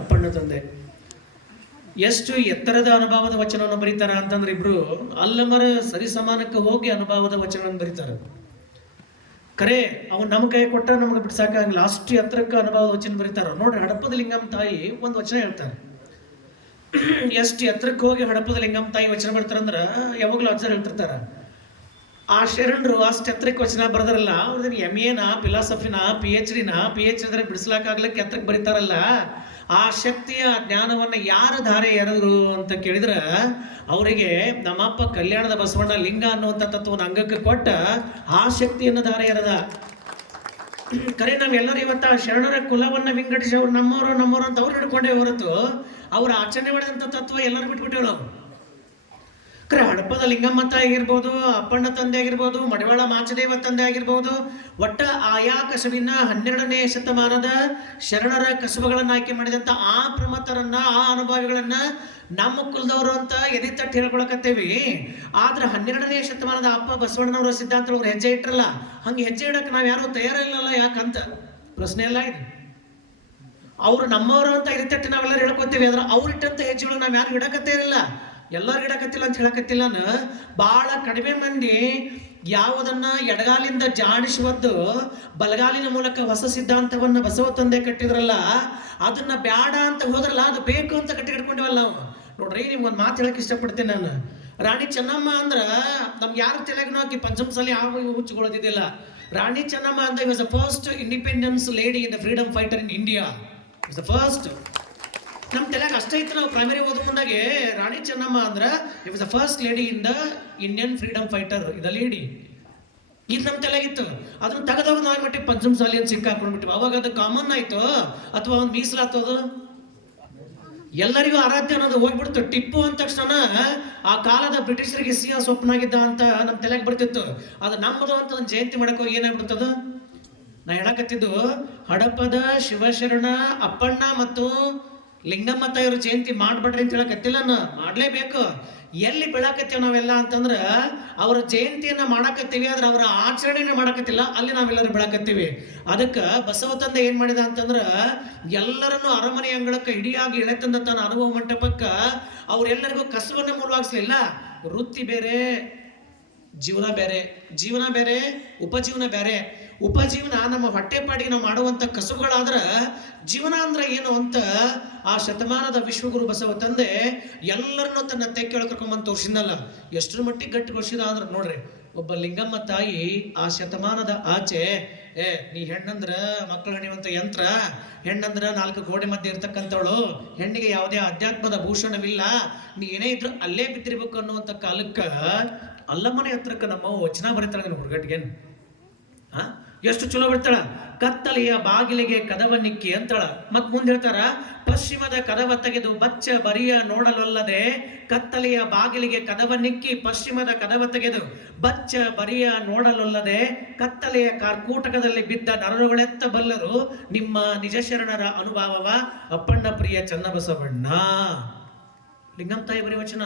ಅಪ್ಪಣ್ಣ ತಂದೆ ಎಷ್ಟು ಎತ್ತರದ ಅನುಭವದ ವಚನವನ್ನು ಬರೀತಾರ ಅಂತಂದ್ರೆ ಇಬ್ರು ಅಲ್ಲಮರ ಸರಿಸಮಾನಕ್ಕೆ ಹೋಗಿ ಅನುಭವದ ವಚನವನ್ನು ಬರೀತಾರೆ. ಕರೆ ಅವನು ನಮ್ಮ ಕೈ ಕೊಟ್ಟ ನಮ್ಗೆ ಬಿಡ್ಸಾಕಾಗಲ್ಲ, ಅಷ್ಟು ಎತ್ತರಕ್ಕೆ ಅನುಭವದ ವಚನ ಬರೀತಾರ. ನೋಡ್ರಿ, ಹಡಪದ ಲಿಂಗಮ್ಮ ತಾಯಿ ಒಂದು ವಚನ ಹೇಳ್ತಾರೆ. ಎಷ್ಟು ಎತ್ತರಕ್ಕೆ ಹೋಗಿ ಹಡಪದ ಲಿಂಗಮ್ಮ ತಾಯಿ ವಚನ ಬರ್ತಾರಂದ್ರೆ ಯಾವಾಗಲೂ ಅಜ್ಜರು ಹೇಳ್ತಿರ್ತಾರ, ಆ ಶರಣರು ಅಷ್ಟು ಎತ್ತರಕ್ಕೆ ವಚನ ಬರ್ದಾರಲ್ಲ, ಅವ್ರದ್ದು MA ಫಿಲಾಸಫಿನ PhD ಬಿಡಿಸ್ಲಾಕಾಗ್ಲಿಕ್ಕೆ ಎತ್ತರಕ್ಕೆ ಬರೀತಾರಲ್ಲ, ಆ ಶಕ್ತಿಯ ಜ್ಞಾನವನ್ನು ಯಾರ ಧಾರೆ ಎರೆದ್ರು ಅಂತ ಕೇಳಿದ್ರೆ ಅವರಿಗೆ ನಮ್ಮಪ್ಪ ಕಲ್ಯಾಣದ ಬಸವಣ್ಣ ಲಿಂಗ ಅನ್ನುವಂಥ ತತ್ವವನ್ನು ಅಂಗಕ್ಕೆ ಕೊಟ್ಟ ಆ ಶಕ್ತಿಯನ್ನು ಧಾರೆ ಎರೆದ. ಕರೆ ನಾವೆಲ್ಲರೂ ಇವತ್ತ ಶರಣರ ಕುಲವನ್ನು ವಿಂಗಡಿಸಿ ಅವ್ರು ನಮ್ಮವರು ಅಂತ ಅವ್ರು ಹಿಡ್ಕೊಂಡೇ ಹೊರತು ಅವ್ರ ಆಚರಣೆ ಮಾಡಿದಂಥ ತತ್ವ ಎಲ್ಲರೂ ಬಿಟ್ಬಿಟ್ಟೇವ್ ನಾವು. ಕರೆ ಹಡಪದ ಲಿಂಗಮ್ಮ ತಾಯಿ ಆಗಿರ್ಬೋದು, ಅಪ್ಪಣ್ಣ ತಂದೆ ಆಗಿರ್ಬೋದು, ಮಡಿವಾಳ ಮಾಚದೇವ ತಂದೆ ಆಗಿರ್ಬೋದು, ಒಟ್ಟ ಆಯಾ ಕಸುವಿನ 12ನೇ ಶತಮಾನದ ಶರಣರ ಕಸುಬುಗಳನ್ನು ಆಯ್ಕೆ ಮಾಡಿದಂಥ ಆ ಪ್ರಮಥರನ್ನ, ಆ ಅನುಭವಿಗಳನ್ನ ನಮ್ಮ ಕುಲದವರು ಅಂತ ಎದೆ ತಟ್ಟು ಹೇಳ್ಕೊಳಕತ್ತೇವಿ. ಆದ್ರೆ 12ನೇ ಶತಮಾನದ ಅಪ್ಪ ಬಸವಣ್ಣನವರ ಸಿದ್ಧಾಂತಗಳು ಹೆಜ್ಜೆ ಇಟ್ರಲ್ಲ, ಹಂಗೆ ಹೆಜ್ಜೆ ಇಡಕ್ಕೆ ನಾವು ಯಾರು ತಯಾರಿಲ್ಲಲ್ಲ. ಯಾಕಂತ ಪ್ರಶ್ನೆ ಎಲ್ಲ ಇದೆ. ಅವ್ರು ನಮ್ಮವರು ಅಂತ ಎದೆ ತಟ್ಟು ನಾವೆಲ್ಲರೂ ಹೇಳ್ಕೊತೀವಿ, ಆದ್ರೆ ಅವ್ರಿಟ್ಟಂತ ಹೆಜ್ಜೆಗಳು ನಾವು ಯಾರು ಇಡಕತ್ತೇ ಇರಲ್ಲ. ಎಲ್ಲರೂ ಇಡಕತ್ತಿಲ್ಲ ಅಂತ ಹೇಳಕತ್ತಿಲ್ಲ. ಭಾಳ ಕಡಿಮೆ ಮಂದಿ ಯಾವುದನ್ನ ಎಡಗಾಲಿಂದ ಜಾಡಿಸುವುದು ಬಲಗಾಲಿನ ಮೂಲಕ ಹೊಸ ಸಿದ್ಧಾಂತವನ್ನು ಬಸವ ತಂದೆ ಕಟ್ಟಿದ್ರಲ್ಲ, ಅದನ್ನ ಬ್ಯಾಡ ಅಂತ ಹೋದ್ರಲ್ಲ, ಅದು ಬೇಕು ಅಂತ ಕಟ್ಟಿ ಇಟ್ಕೊಂಡಿವಲ್ಲ ನಾವು. ನೋಡ್ರಿ, ನಿಮ್ಗೊಂದು ಮಾತು ಹೇಳಕ್ ಇಷ್ಟಪಡ್ತೀನಿ ನಾನು. ರಾಣಿ ಚೆನ್ನಮ್ಮ ಅಂದ್ರ ನಮ್ಗೆ ಯಾರು ತಲೆಗೂ ಹಾಕಿ ಪಂಚಮಸಾಲಿ ಯಾವ ಹುಚ್ಚುಕೊಳ್ಳೋದಿದ್ದಿಲ್ಲ. ರಾಣಿ ಚೆನ್ನಮ್ಮ ಅಂದ್ರೆ was the first independence lady in the freedom fighter in India. Is the first. ನಮ್ಮ ತಲೆಗೆ ಅಷ್ಟೇ ಇತ್ತು. ನಾವು ಪ್ರೈಮರಿ ಓದೋ ಮುಂದಾಗೆ ರಾಣಿ ಚೆನ್ನಮ್ಮ ಅಂದ್ರೆ it was the first lady in the Indian freedom fighter, ಇದ ಲೇಡಿ. ಇದು ನಮ್ಮ ತಲೆಗಿತ್ತು. ಅದನ್ನ ತೆಗೆದೋಗ ನಾವು ಮಟ್ಟಿಗೆ ಪಂಚಮಸಾಲಿ ಅಂತ ಸಿಕ್ಕಾಕೊಂಡ್ಬಿಟ್ಟಿವಿ. ಅವಾಗ ಅದು ಕಾಮನ್ ಆಯ್ತು ಅಥವಾ ಒಂದು ಮೀಸಲಾತದು ಎಲ್ಲರಿಗೂ ಆರಾಧ್ಯ ಅನ್ನೋದು ಹೋಗ್ಬಿಡ್ತು. ಟಿಪ್ಪು ಅಂದ ತಕ್ಷಣ ಆ ಕಾಲದ ಬ್ರಿಟಿಷರಿಗೆ ಸಿಹಿಯ ಸ್ವಪ್ನಾಗಿದ್ದ ಅಂತ ನಮ್ಮ ತಲೆಗೆ ಬರ್ತಿತ್ತು. ಅದು ನಮ್ಮದು ಅಂತ ಒಂದು ಜಯಂತಿ ಮಾಡಕ್ಕೆ ಹೋಗಿ ಏನಾಗ್ಬಿಡ್ತದ. ನಾ ಹೇಳಕತ್ತಿದ್ದು, ಹಡಪದ ಶಿವಶರಣ ಅಪ್ಪಣ್ಣ ಮತ್ತು ಲಿಂಗಮ್ಮ ತಾಯಿಯವರು ಜಯಂತಿ ಮಾಡ್ಬೇಡ್ರಿ ಅಂತ ಹೇಳಕತ್ತಿಲ್ಲ, ಮಾಡ್ಲೇಬೇಕು. ಎಲ್ಲಿ ಬೆಳಕತ್ತೀವಿ ನಾವೆಲ್ಲ ಅಂತಂದ್ರ ಅವ್ರ ಜಯಂತಿಯನ್ನ ಮಾಡಕತ್ತೀವಿ, ಆದ್ರೆ ಅವರ ಆಚರಣೆನ ಮಾಡಕತ್ತಿಲ್ಲ, ಅಲ್ಲಿ ನಾವೆಲ್ಲರೂ ಬೆಳಕತ್ತೀವಿ. ಅದಕ್ಕೆ ಬಸವ ತಂದೆ ಏನ್ ಮಾಡಿದ ಅಂತಂದ್ರ ಎಲ್ಲರನ್ನು ಅರಮನೆ ಅಂಗಳಕ್ಕೆ ಹಿಡಿಯಾಗಿ ಎಳೆತಂದ ತನ್ನ ಅನುಭವ ಮಂಟಪಕ್ಕೆ ಅವ್ರೆಲ್ಲರಿಗೂ ಕಸವನ್ನ ಮೂಲವಾಗಿಸ್ಲಿಲ್ಲ. ವೃತ್ತಿ ಬೇರೆ, ಜೀವನ ಬೇರೆ, ಜೀವನ ಬೇರೆ, ಉಪಜೀವನ ಬೇರೆ. ಉಪಜೀವನ ನಮ್ಮ ಹೊಟ್ಟೆಪಾಡಿಗೆ ನಾವು ಮಾಡುವಂಥ ಕಸುಬುಗಳಾದ್ರೆ, ಜೀವನ ಅಂದ್ರೆ ಏನು ಅಂತ ಆ ಶತಮಾನದ ವಿಶ್ವಗುರು ಬಸವ ತಂದೆ ಎಲ್ಲರನ್ನೂ ತನ್ನ ತೆಕ್ಕೆಳ ಕರ್ಕೊಂಬಂದು ತೋರಿಸಿದ್ನಲ್ಲ. ಎಷ್ಟರ ಮಟ್ಟಿಗೆ ಗಟ್ಟಿಗೊಳಿಸಿದ ಅಂದ್ರೆ ನೋಡ್ರಿ, ಒಬ್ಬ ಲಿಂಗಮ್ಮ ತಾಯಿ ಆ ಶತಮಾನದ ಆಚೆ, ನೀ ಹೆಣ್ಣಂದ್ರ ಮಕ್ಕಳು ಹಣಿಯುವಂಥ ಯಂತ್ರ, ಹೆಣ್ಣಂದ್ರ 4 ಗೋಡೆ ಮಧ್ಯೆ ಇರ್ತಕ್ಕಂಥವಳು, ಹೆಣ್ಣಿಗೆ ಯಾವುದೇ ಅಧ್ಯಾತ್ಮದ ಭೂಷಣವಿಲ್ಲ, ನೀ ಏನೇ ಇದ್ರು ಅಲ್ಲೇ ಬಿದ್ದಿರ್ಬೇಕು ಅನ್ನುವಂಥ ಕಾಲಕ್ಕೆ ಅಲ್ಲಮ್ಮನೆ ಹತ್ರಕ್ಕೆ ನಮ್ಮ ವಚನ ಬರೀತಾಳೆ ಹುಡುಗಟ್ಟಿಗೆ. ಎಷ್ಟು ಚಲೋ ಬಿಡ್ತಾಳ. ಕತ್ತಲೆಯ ಬಾಗಿಲಿಗೆ ಕದವನ್ನಿಕ್ಕಿ ಅಂತಾಳ. ಮತ್ ಮುಂದೆ ಹೇಳ್ತಾರ, ಪಶ್ಚಿಮದ ಕದವ ತೆಗೆದು ಬಚ್ಚ ಬರಿಯ ನೋಡಲೊಲ್ಲದೆ, ಕತ್ತಲೆಯ ಬಾಗಿಲಿಗೆ ಕದವನ್ನಿಕ್ಕಿ ಪಶ್ಚಿಮದ ಕದವ ತೆಗೆದು ಬಚ್ಚ ಬರಿಯ ನೋಡಲೊಲ್ಲದೆ, ಕತ್ತಲೆಯ ಕಾರ್ಕೂಟಕದಲ್ಲಿ ಬಿದ್ದ ನರರುಗಳೆತ್ತ ಬಲ್ಲರು ನಿಮ್ಮ ನಿಜ ಶರಣರ ಅನುಭವವ ಅಪ್ಪಣ್ಣ ಪ್ರಿಯ ಚನ್ನಬಸವಣ್ಣ. ಲಿಂಗಮ್ಮ ತಾಯಿ ಬರೀ ವಚನ.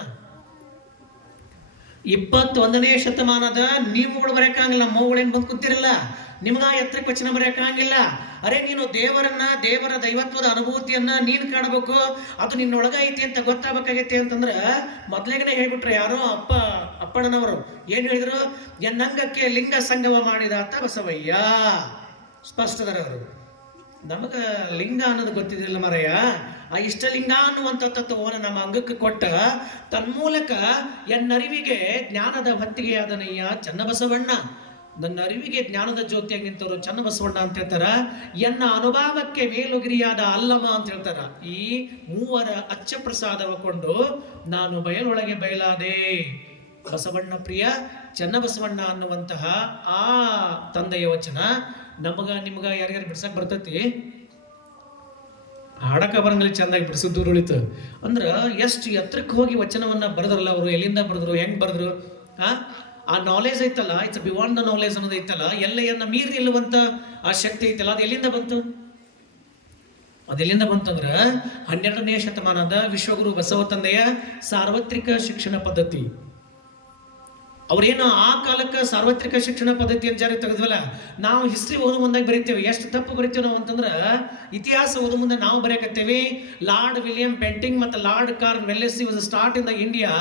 21ನೇ ಶತಮಾನದ ನೀವುಗಳು ಬರೆಯಕ್ಕಾಗಿಲ್ಲ, ಮೌಗಳೇನು ಬಂದು ಕೂತಿರಲ್ಲ, ನಿಮ್ಗ ಎತ್ತರಕ್ಕೆ ವಚನ ಬರೆಯಕ್ಕಾಗಿಲ್ಲ. ಅರೆ, ನೀನು ದೇವರ ದೈವತ್ವದ ಅನುಭೂತಿಯನ್ನ ನೀನು ಕಾಣಬೇಕು, ಅದು ನಿನ್ನೊಳಗ ಐತಿ ಅಂತ ಗೊತ್ತಾಗಬೇಕಾಗೈತಿ ಅಂತಂದ್ರೆ ಮೊದ್ಲೇಗನೆ ಹೇಳ್ಬಿಟ್ರೆ ಯಾರೋ ಅಪ್ಪಣ್ಣನವರು ಏನ್ ಹೇಳಿದ್ರು, ಎನ್ನಂಗಕ್ಕೆ ಲಿಂಗ ಸಂಗಮ ಮಾಡಿದಾತ ಬಸವಯ್ಯ. ಸ್ಪಷ್ಟದರ ಅವರು. ನಮಗ ಲಿಂಗ ಅನ್ನೋದು ಗೊತ್ತಿದ್ದಿಲ್ಲ ಮರಯ್ಯ. ಆ ಇಷ್ಟಲಿಂಗ ಅನ್ನುವಂಥ ತತ್ವವನ್ನು ನಮ್ಮ ಅಂಗಕ್ಕೆ ಕೊಟ್ಟ ತನ್ಮೂಲಕ ಎನ್ನರಿವಿಗೆ ಜ್ಞಾನದ ಹೊತ್ತಿಗೆಯಾದನಯ್ಯ ಚನ್ನಬಸವಣ್ಣ. ನನ್ನ ಅರಿವಿಗೆ ಜ್ಞಾನದ ಜ್ಯೋತಿಯಾಗಿ ನಿಂತವರು ಚನ್ನಬಸವಣ್ಣ ಅಂತ ಹೇಳ್ತಾರ. ಎನ್ನ ಅನುಭವಕ್ಕೆ ಮೇಲುಗಿರಿಯಾದ ಅಲ್ಲಮ ಅಂತ ಹೇಳ್ತಾರ. ಈ ಮೂವರ ಅಚ್ಚ ಪ್ರಸಾದವ ಕೊಂಡು ನಾನು ಬಯಲೊಳಗೆ ಬಯಲಾದೆ. ಬಸವಣ್ಣ ಪ್ರಿಯ ಚನ್ನಬಸವಣ್ಣ ಅನ್ನುವಂತಹ ಆ ತಂದೆಯ ವಚನ ನಿಮ್ಗ ಯಾರ್ಯಾರು ಬಿಡ್ಸಕ್ ಬರ್ತೈತಿ? ಹಾಡಕ ಬರಂಗಲ್ಲಿ ಚಂದಾಗಿ ಬಿಡಿಸಿದ್ದು ಉಳಿತು ಅಂದ್ರ ಎಷ್ಟು ಎತ್ತರಕ್ಕೆ ಹೋಗಿ ವಚನವನ್ನ ಬರೆದ್ರಲ್ಲ ಅವರು. ಎಲ್ಲಿಂದ ಬರೆದ್ರು, ಹೆಂಗ್ ಬರೆದ್ರು? ಆ ನಾಲೆಜ್ ಐತಲ್ಲ, ಇಟ್ಸ್ ಬಿಯಾಂಡ್ ದ ನಾಲೆಜ್ ಅನ್ನೋದು ಐತಲ್ಲ, ಎಲ್ಲೆಯನ್ನ ಮೀರಿ ನಿಲ್ಲುವಂತ ಆ ಶಕ್ತಿ ಐತಲ್ಲ, ಅದು ಎಲ್ಲಿಂದ ಬಂತು? ಅದೆಲ್ಲಿಂದ ಬಂತಂದ್ರ 12ನೇ ಶತಮಾನದ ವಿಶ್ವಗುರು ಬಸವ ತಂದೆಯ ಸಾರ್ವತ್ರಿಕ ಶಿಕ್ಷಣ ಪದ್ಧತಿ. ಅವ್ರೇನು ಆ ಕಾಲಕ್ಕೆ ಸಾರ್ವತ್ರಿಕ ಶಿಕ್ಷಣ ಪದ್ಧತಿಯನ್ನು ಜಾರಿ ತೆಗೆದ್ವಲ್ಲ, ನಾವು ಹಿಸ್ಟ್ರಿ ಓದು ಮುಂದಾಗ ಬರೀತೇವೆ. ಎಷ್ಟು ತಪ್ಪು ಬರಿತೀವಿ ನಾವು ಅಂತಂದ್ರೆ, ಇತಿಹಾಸ ಓದು ಮುಂದೆ ನಾವು ಬರೆಯಕತ್ತೇವೆ ಲಾರ್ಡ್ ವಿಲಿಯಂ ಬೆಂಟಿಂಗ್ ಮತ್ತು lord corn Wellesley was start in the India